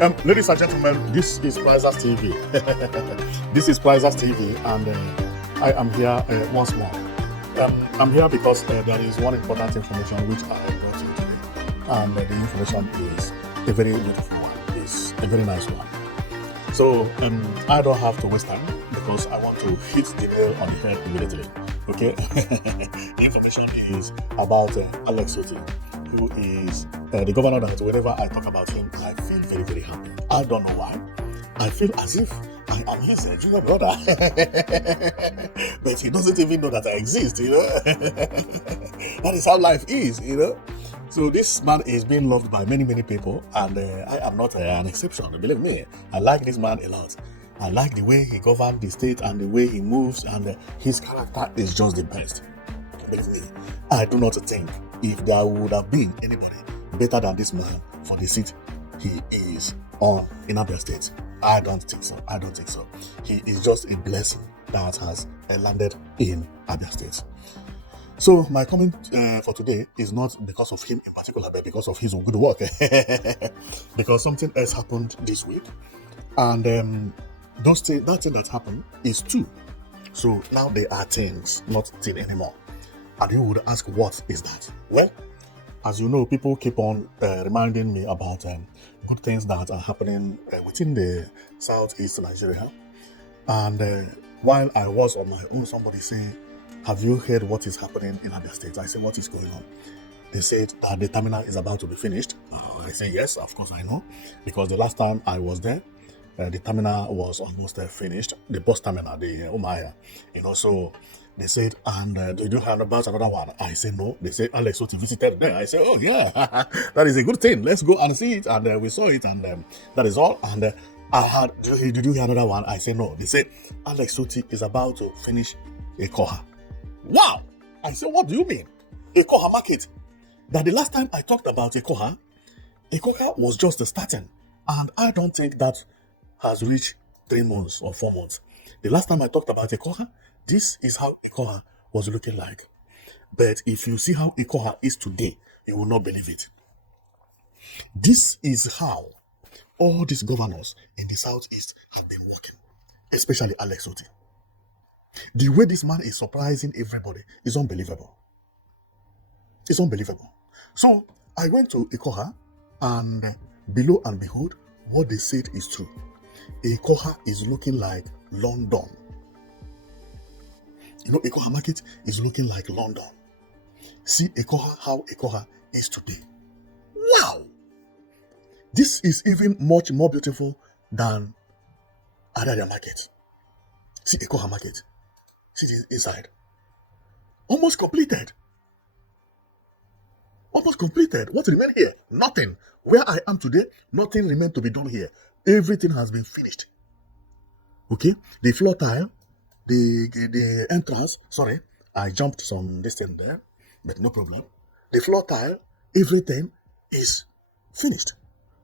Ladies and gentlemen, this is Prizers TV. This is Prizers TV, and I am here once more. I'm here because there is one important information which I brought you today, and the information is a very beautiful one. It's a very nice one. So I don't have to waste time because I want to hit the nail on the head immediately. Okay, the information is about Alex Otti, who is the governor that whenever I talk about him, I feel very, very happy. I don't know why. I feel as if I am his junior brother, but he doesn't even know that I exist. That is how life is. So this man is being loved by many, many people, and I am not an exception. Believe me, I like this man a lot. I like the way he governs the state and the way he moves, and his character is just the best. Believe me, I do not think if there would have been anybody better than this man for the seat he is on in Abia State. I don't think so. I don't think so. He is just a blessing that has landed in Abia State. So my comment for today is not because of him in particular, but because of his good work. Because something else happened this week, and that thing that happened is two. So now they are things, not thing anymore. And you would ask, what is that? Well, as you know, people keep on reminding me about good things that are happening within the southeast Nigeria. And while I was on my own, somebody said, have you heard what is happening in Abia State? I said, what is going on? They said that the terminal is about to be finished. I said, yes, of course I know. Because the last time I was there, the terminal was almost finished. The bus terminal, the Umaya. So they said, and do you have about another one? I said, no. They said, Alex Otti visited there. I said, oh, yeah, that is a good thing. Let's go and see it. And we saw it, and that is all. And I had, did you hear another one? I said, no. They said, Alex Otti is about to finish Ekoha. Wow! I said, what do you mean? Ekoha market. That the last time I talked about Ekoha was just starting. And I don't think that has reached 3 months or 4 months. The last time I talked about Ekoha, this is how Ekoha was looking like. But if you see how Ekoha is today, you will not believe it. This is how all these governors in the southeast have been working, especially Alex Otti. The way this man is surprising everybody is unbelievable. It's unbelievable. So I went to Ekoha, and below and behold, what they said is true. Ekoha is looking like London. Ekoha market is looking like London. See Ekoha, how Ekoha is today. Wow! This is even much more beautiful than Abia market. See Ekoha market. See the inside. Almost completed. Almost completed. What remains here? Nothing. Where I am today, nothing remains to be done here. Everything has been finished. Okay? The floor tile, the entrance, sorry, I jumped some distance there, but no problem. The floor tile, everything is finished.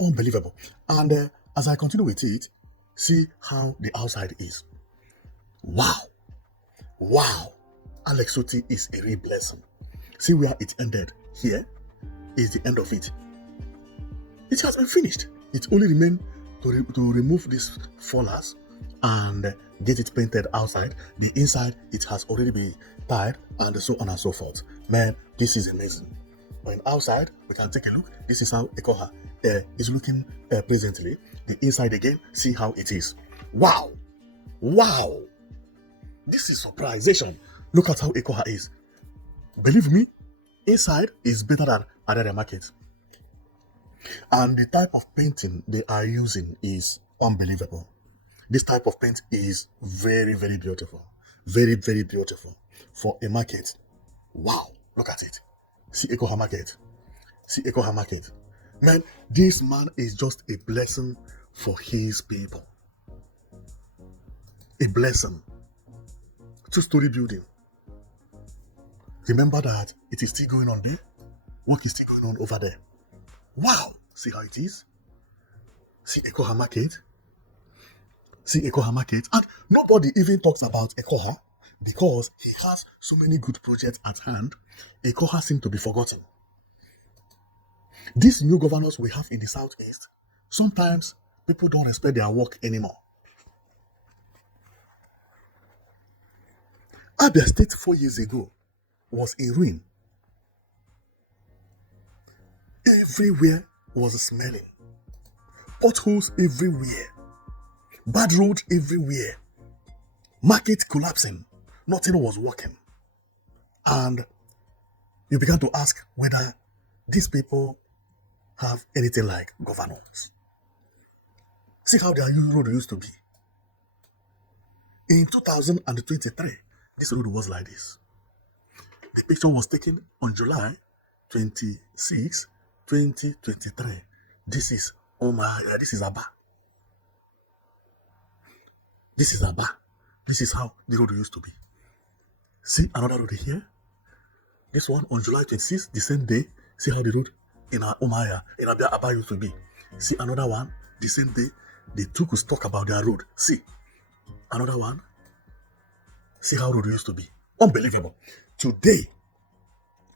Unbelievable. And as I continue with it, see how the outside is. Wow. Wow. Alex Otti is a real blessing. See where it ended. Here is the end of it. It has been finished. It only remains to remove these fallers and get it painted outside. The inside, it has already been tiled, and so on and so forth. Man, this is amazing. When outside, we can take a look. This is how Ekoha is looking presently. The inside again, see how it is. Wow. Wow. This is surprisation. Look at how Ekoha is. Believe me, inside is better than Abia market. And the type of painting they are using is unbelievable. This type of paint is very, very beautiful. Very, very beautiful for a market. Wow, look at it. See Ekoha market. See Ekoha market. Man, this man is just a blessing for his people. A blessing. 2-story building. Remember that it is still going on there. Work is still going on over there. Wow! See how it is? See Ekoha market? See Ekoha market? And nobody even talks about Ekoha because he has so many good projects at hand. Ekoha seems to be forgotten. These new governors we have in the southeast, Sometimes people don't respect their work anymore. Abia State 4 years ago was in ruin. Everywhere was smelling. Potholes everywhere. Bad road everywhere. Market collapsing. Nothing was working. And you began to ask whether these people have anything like governance. See how their road used to be. In 2023, this road was like this. The picture was taken on July 26, 2023. This is this is Abia. This is Abia. This is how the road used to be. See another road here. This one on July 26th, the same day. See how the road in Umaya, in Abia used to be. See another one, the same day. They took stock about their road. See another one. See how road used to be. Unbelievable. Today,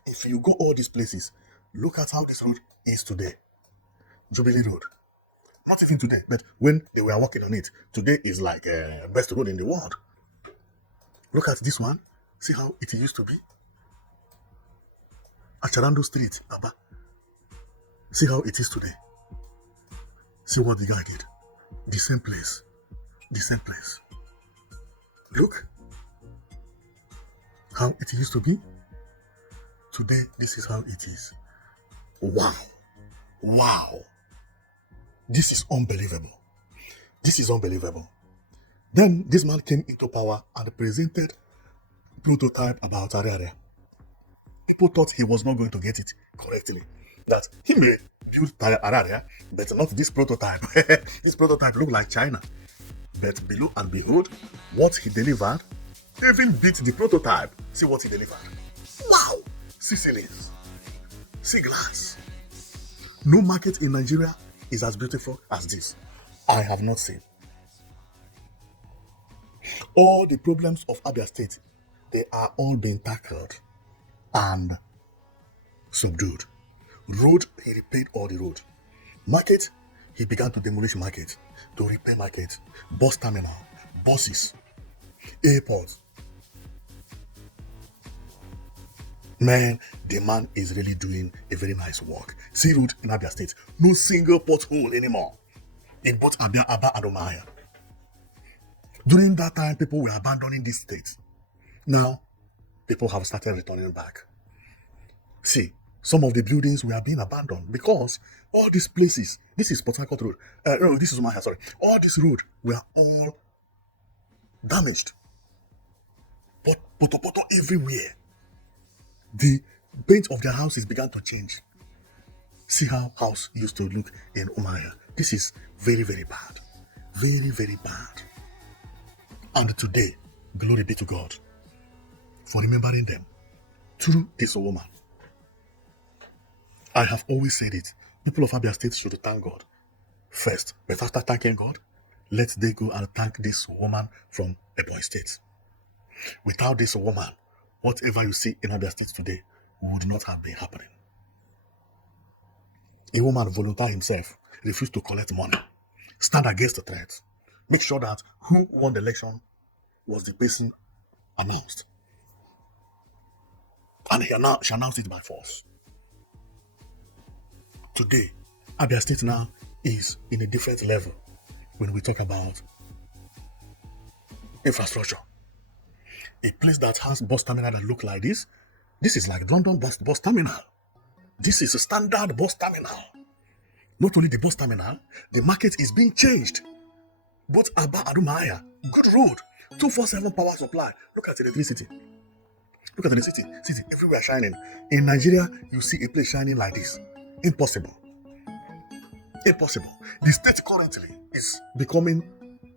if you go all these places, look at how this road is today. Jubilee Road. Not even today, but when they were working on it, today is like best road in the world. Look at this one. See how it used to be. Acharando Street, Abba. See how it is today. See what the guy did. The same place. The same place. Look how it used to be. Today, this is how it is. Wow. Wow. This is unbelievable. This is unbelievable. Then this man came into power and presented prototype about Ariaria. People thought he was not going to get it correctly. That he may build Ariaria, but not this prototype. This prototype looked like China. But below and behold, what he delivered even beat the prototype. See what he delivered. Wow! See ceilings. See glass. No market in Nigeria is as beautiful as this. I have not seen. All the problems of Abia State, they are all being tackled and subdued. Road, he repaired all the road. Market, he began to demolish market, to repair market, bus terminal, buses, airports. Man, the man is really doing a very nice work. See road in Abia State, no single pothole anymore. In both Abia, Aba, and Omaya. During that time, people were abandoning this state. Now, people have started returning back. See, some of the buildings were being abandoned because all these places, this is Port Harcourt Road, no, this is Omaya, sorry. All these roads were all damaged. Poto everywhere. The paint of their houses began to change. See how house used to look in Omaya. This is very, very bad. Very, very bad. And today, glory be to God for remembering them through this woman. I have always said it. People of Abia State should thank God first. But after thanking God, let they go and thank this woman from Ebonyi State. Without this woman, whatever you see in Abia State today would not have been happening. A woman volunteered himself, refused to collect money, stand against the threat, make sure that who won the election was the person announced. And she announced it by force. Today, Abia State now is in a different level when we talk about infrastructure. A place that has bus terminal that look like this is like London bus terminal. This is a standard bus terminal. Not only the bus terminal, the market is being changed. Both Aba and Umaya, good road, 247 power supply. Look at electricity. Look at the city everywhere shining. In Nigeria, you see a place shining like this. Impossible. Impossible. The state currently is becoming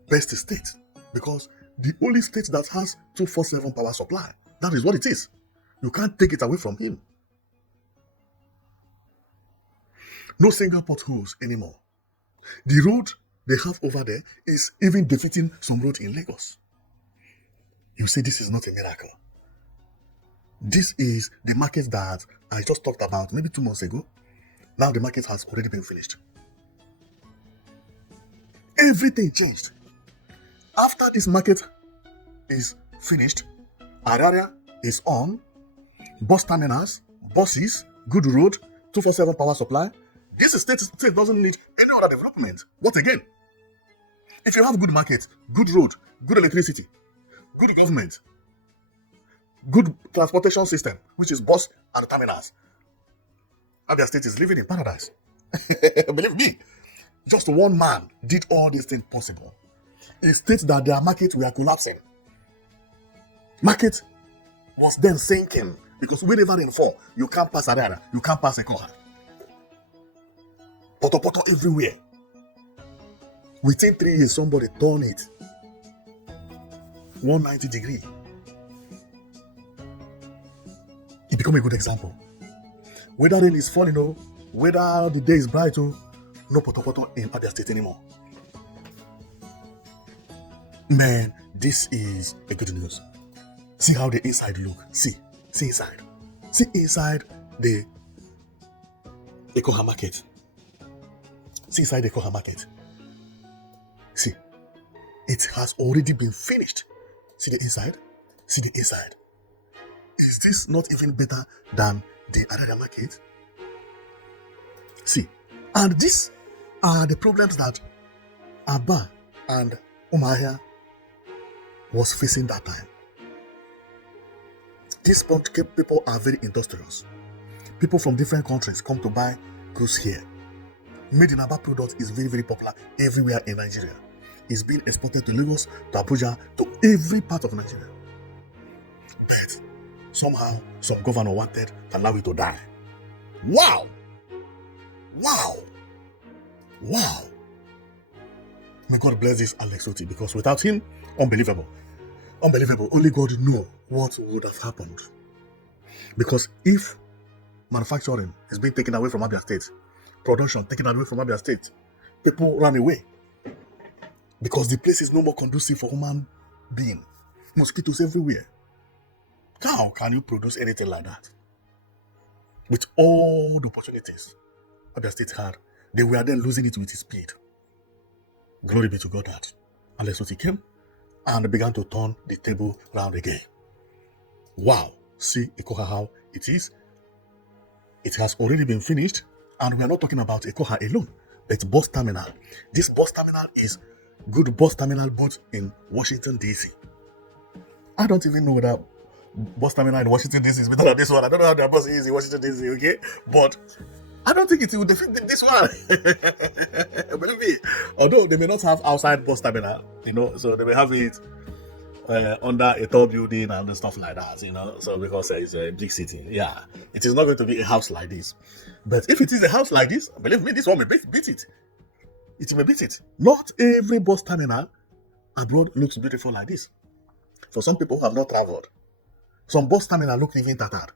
best state because the only state that has 247 power supply. That is what it is. You can't take it away from him. No single potholes anymore. The road they have over there is even defeating some road in Lagos. You say this is not a miracle. This is the market that I just talked about maybe 2 months ago. Now the market has already been finished. Everything changed. After this market is finished, Araria is on, bus terminals, buses, good road, 247 power supply. This state doesn't need any other development. What again? If you have good market, good road, good electricity, good government, good transportation system, which is bus and terminals, Abia State is living in paradise. Believe me, just one man did all these things possible. It states that their market were collapsing. Market was then sinking because whenever rain fall, you can't pass Arara, you can't pass Ekoha. Poto everywhere. Within 3 years, somebody turned it 190 degree. It become a good example. Whether rain is falling or whether the day is bright or no poto in Abia State anymore. Man, this is a good news. See how the inside look. See inside. See inside the Ekoha market. See inside the Ekoha market. See, it has already been finished. See the inside. See the inside. Is this not even better than the Araria market? See, and these are the problems that Abba and Umahia was facing that time. These people are very industrious. People from different countries come to buy goods here. Made in Abba product is very, very popular everywhere in Nigeria. It's being exported to Lagos, to Abuja, to every part of Nigeria. But somehow, some governor wanted to allow it to die. Wow! May God bless this Alex Otti, because without him, unbelievable. Only God knows what would have happened. Because if manufacturing is being taken away from Abia State, production taken away from Abia State, people run away. Because the place is no more conducive for human being. Mosquitoes everywhere. How can you produce anything like that? With all the opportunities Abia State had, they were then losing it with its speed. Glory be to God that Alex Otti came and began to turn the table round again. Wow. See Ekoha how it is. It has already been finished, and we are not talking about Ekoha alone, but bus terminal. This bus terminal is good bus terminal both in Washington, D.C. I don't even know whether bus terminal in Washington, D.C. is better than this one. I don't know how the bus is in Washington, D.C., okay? But I don't think it will defeat this one. Believe me. Although they may not have outside bus terminal, so they may have it under a tall building and stuff like that, so because it's a big city. Yeah, it is not going to be a house like this. But if it is a house like this, believe me, this one may beat it. It may beat it. Not every bus terminal abroad looks beautiful like this. For some people who have not traveled, some bus terminal look even tattered.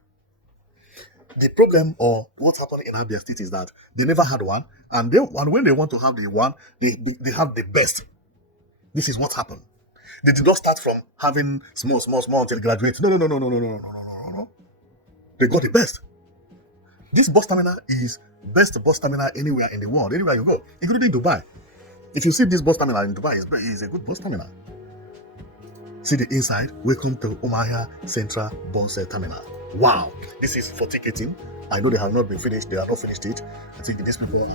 The problem or what's happening in Abia State is that they never had one, and when they want to have the one, they have the best. This is what happened. They did not start from having small until they graduate. No. They got the best. This bus terminal is best bus terminal anywhere in the world, anywhere you go, including Dubai. If you see this bus terminal in Dubai, it's a good bus terminal. See the inside. Welcome to Umahia Central Bus Terminal. Wow, this is for ticketing. I know they have not been finished. They have not finished it. I think these people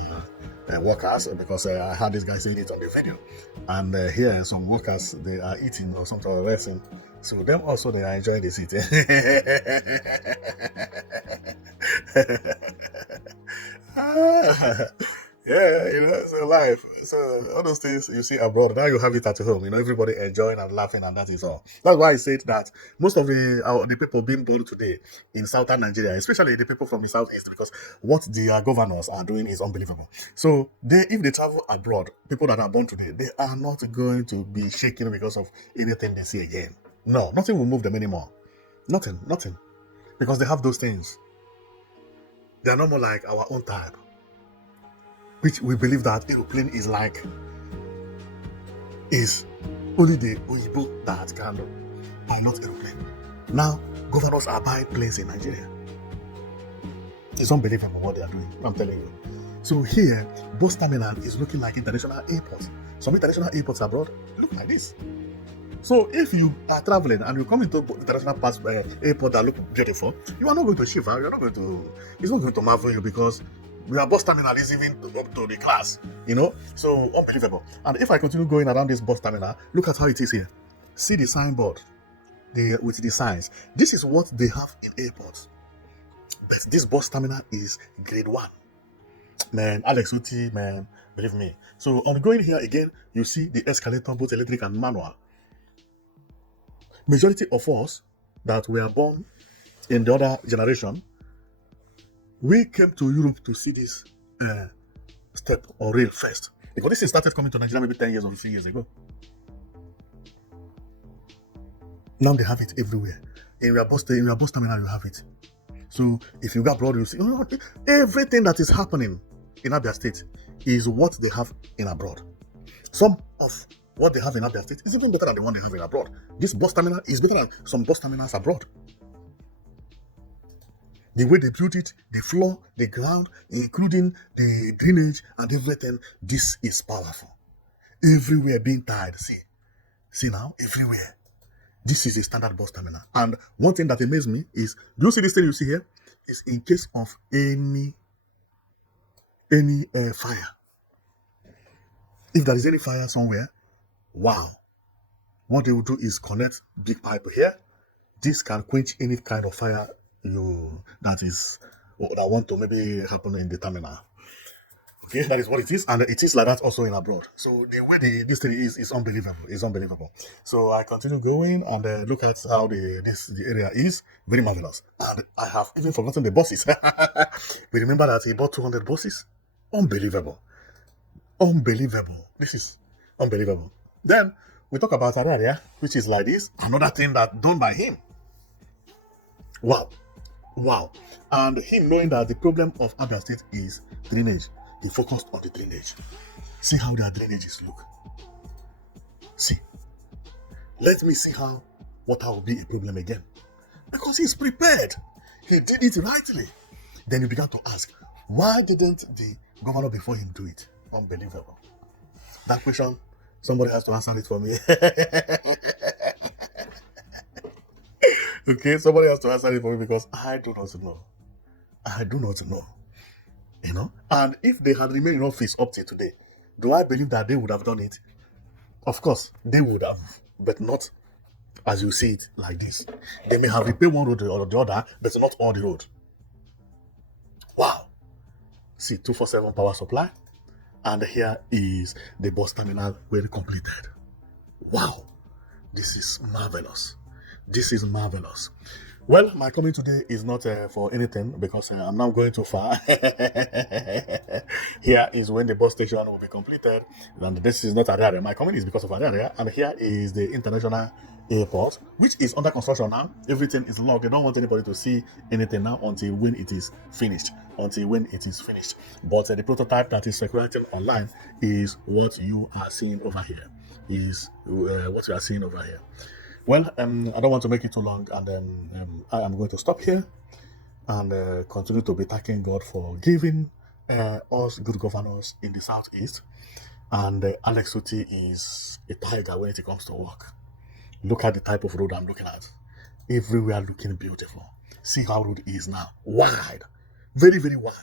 are workers, because I heard this guy saying it on the video. And here, some workers, they are eating or something or resting. So them also, they are enjoying the seat. Yeah, so life. So all those things you see abroad, now you have it at home. Everybody enjoying and laughing, and that is all. That's why I said that most of the people being born today in southern Nigeria, especially the people from the southeast, because what the governors are doing is unbelievable. So if they travel abroad, people that are born today, they are not going to be shaking because of anything they see again. No, nothing will move them anymore. Nothing, because they have those things. They are not more like our own type, which we believe that aeroplane is only the Oyibo that can pilot aeroplane. Now, governors are buying planes in Nigeria. It's unbelievable what they are doing, I'm telling you. So here, Bus Terminal is looking like international airports. Some international airports abroad look like this. So if you are traveling and you come into international airport that look beautiful, you are not going to shiver. You're not going to. It's not going to marvel you because your Bus Terminal is even up to the class. So unbelievable. And if I continue going around this Bus Terminal, look at how it is here. See the signboard, with the signs. This is what they have in airports. But this Bus Terminal is grade 1. Man, Alex Otti, man, believe me. So on going here again, you see the escalator, both electric and manual. Majority of us that were born in the other generation, we came to Europe to see this step or rail first. Because this thing started coming to Nigeria maybe 10 years or 15 years ago. Now they have it everywhere. In your bus terminal, you have it. So if you go abroad, you see everything that is happening in Abia State is what they have in abroad. Some of what they have in Abia State is even better than the one they have in abroad. This bus terminal is better than some bus terminals abroad. The way they built it, the floor, the ground, including the drainage and everything, this is powerful. Everywhere being tied. See now, everywhere. This is a standard bus terminal. And one thing that amazes me is, do you see this thing you see here? Is in case of any fire. If there is any fire somewhere, wow. What they will do is connect big pipe here. This can quench any kind of fire that want to maybe happen in the terminal. Okay, that is what it is, and it is like that also in abroad. So the way this thing is unbelievable. It's unbelievable. So I continue going and look at how the area is. Very marvelous. And I have even forgotten the buses. We remember that he bought 200 buses. Unbelievable. Unbelievable. This is unbelievable. Then we talk about area, which is like this. Another thing that done by him. Wow. And him knowing that the problem of Abia State is drainage. He focused on the drainage. See how their drainages look. See. Let me see how water will be a problem again. Because he's prepared. He did it rightly. Then you began to ask, why didn't the governor before him do it? Unbelievable. That question, somebody has to answer it for me. Okay, somebody has to answer it for me because I do not know. And if they had remained in office up till today, do I believe that they would have done it? Of course, they would have, but not as you see it like this. They may have repaired one road or the other, but not all the road. Wow. See, 247 power supply. And here is the bus terminal well completed. Wow. This is marvelous. Well, my coming today is not for anything because I'm not going too far. Here is when the bus station will be completed. And this is not Harare. My coming is because of Harare. And here is the international airport, which is under construction now. Everything is locked. They don't want anybody to see anything now until when it is finished. But the prototype that is circulating online is what you are seeing over here. Well, I don't want to make it too long, and then I am going to stop here and continue to be thanking God for giving us good governors in the southeast. And Alex Otti is a tiger when it comes to work. Look at the type of road I'm looking at. Everywhere looking beautiful. See how road is now. Wide. Very, very wide.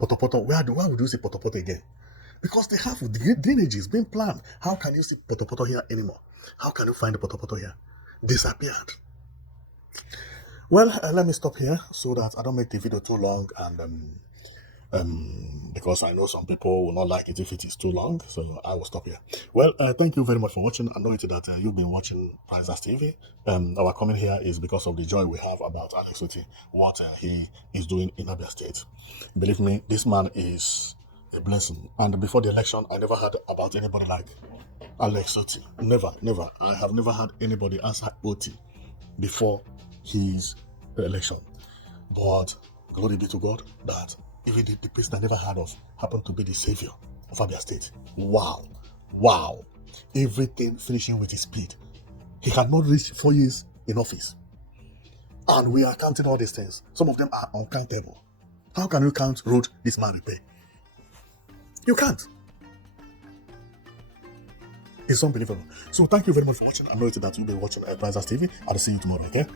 Potopoto. Why would you say Potopoto again? Because they have the drainages being planned. How can you see Potopoto here anymore? How can you find the Potopoto here? Disappeared. Well, let me stop here so that I don't make the video too long, and because I know some people will not like it if it is too long, so I will stop here. Well, thank you very much for watching. I know that you've been watching Prizes TV. Our comment here is because of the joy we have about Alex Otti, what he is doing in Abia State. Believe me, this man is a blessing. And before the election, I never heard about anybody like Alex Otti. Never. I have never had anybody answer Otti before his election. But glory be to God that even the person I never heard of happened to be the savior of Abia State. Wow. Everything finishing with his speed. He had not reached 4 years in office. And we are counting all these things. Some of them are uncountable. How can you count road this man repair? You can't. It's unbelievable. So thank you very much for watching. I know that you'll be watching Prizers TV. I'll see you tomorrow, okay?